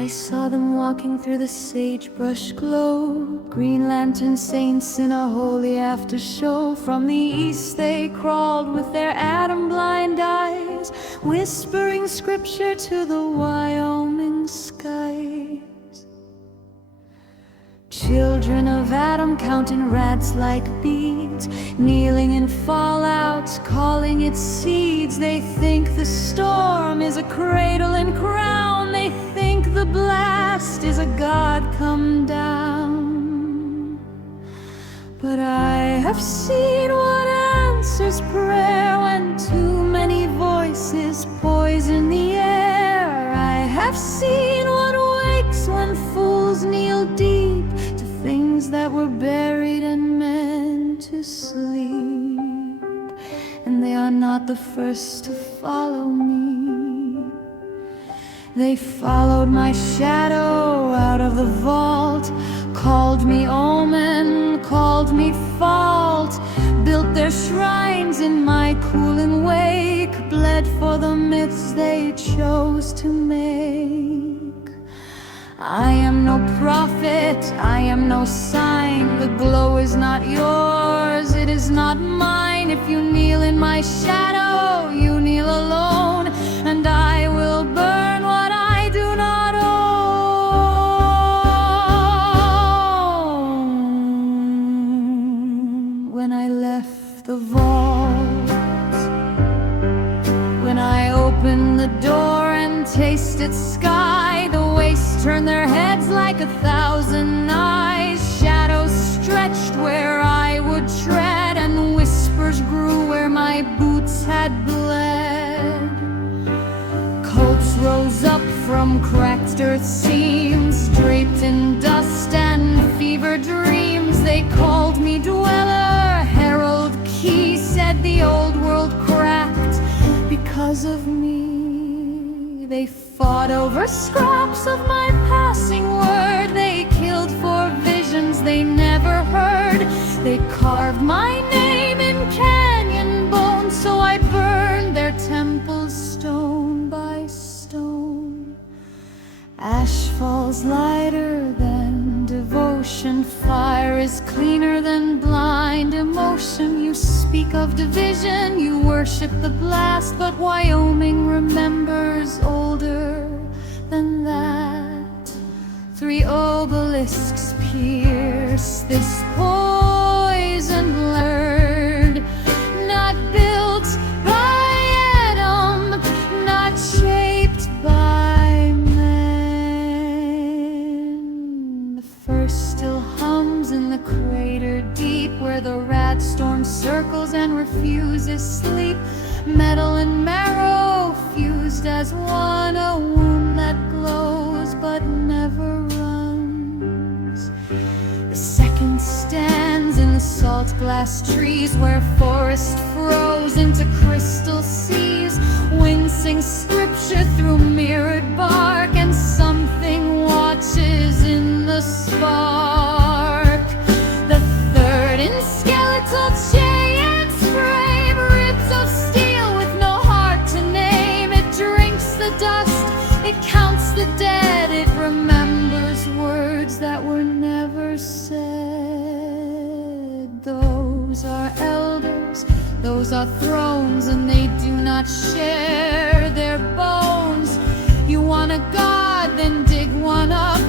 I saw them walking through the sagebrush glow, green lantern saints in a holy aftershow. From the east they crawled with their atom-blind eyes, whispering scripture to the Wyoming skies. Children of Adam counting rads like beads, kneeling in fallout, calling it seeds. They think the storm is a cradle and crown. They think the blast is a god come down. But I have seen what answers prayer when too many voices poison the air. I have seen what wakes when fools kneel deep to things that were buried and meant to sleep. And they are not the first to follow me. They followed my shadow out of the vault, called me omen, called me fault, built their shrines in my cooling wake, bled for the myths they chose to make. I am no prophet, I am no sign. The glow is not yours, it is not mine. If you kneel in my shadow, you kneel alone, and I will burn what I do not own. When I left the vault, when I opened the door and tasted sky, the wastes turned their heads like 1,000 eyes. Shadows stretched where I would tread, and whispers grew where my boots had bled. Coats rose up from cracked earth seams, draped in dust and fever dreams. They called me dweller, herald key, said the old world cracked because of me. They fought over scraps of my passing word. They killed for visions they never heard. They carved my name in canyon bones, so I burned their temples stone by stone. Ash falls lighter than devotion. Fire is cleaner than blind emotion. You speak of division, you worship the blast, but Wyoming remembers older than that. 3 obelisks pierce this poison learned, not built by Adam, not shaped by man. The first still hums in the crater deep, where the rad storm circles and refuses sleep. Metal and marrow fused as one, a wound that glows but never runs. The second stands in the salt glass trees, where forest froze into crystal seas. Wind sings scripture through mirrored bark, and something watches in the spark. The third in skeletal cheyenne frame, ribs of steel with no heart to name. It drinks the dust, it counts the dead, it remembers words that were never said. Those are elders, those are thrones, and they do not share their bones. You want a god, then dig one up.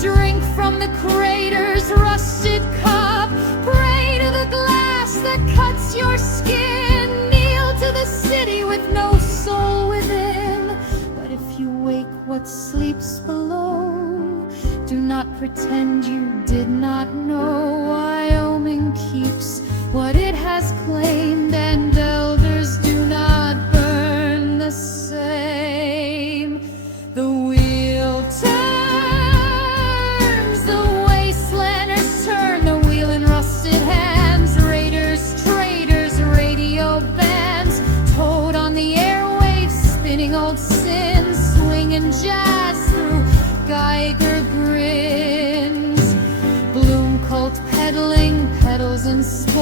Drink from the crater's rusted cup. Pray to the glass that cuts your skin. Kneel to the city with no soul within. But if you wake what sleeps below, do not pretend you did not know. Wyoming keeps what it has claimed, and elders do not burn the same. The wheel turns, the wastelanders turn the wheel in rusted hands. Raiders, traitors, radio bands, towed on the airwaves, spinning old sins, swinging jazz through Geiger grins. Bloom cult peddling, petals and spores.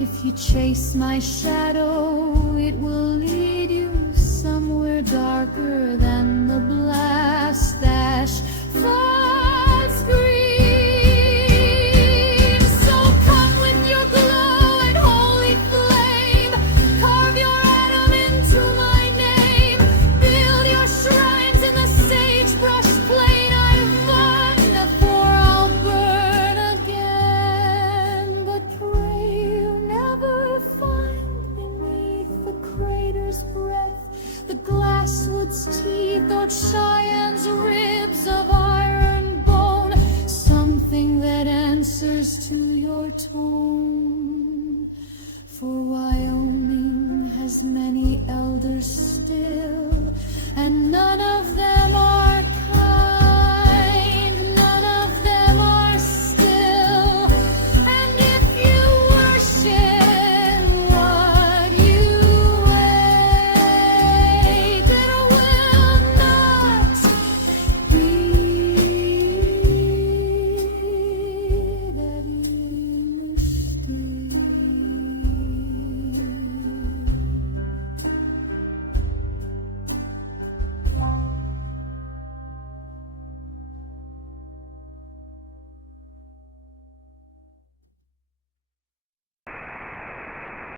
If you chase my shadow, it will lead you somewhere darker than the blast ash floods green. So come with your glow and holy flame, carve your atom into my name, build your shrines in the sagebrush plain. I've burned before I'll burn again, but pray you never find beneath the crater's breath the glasswood's teeth or shy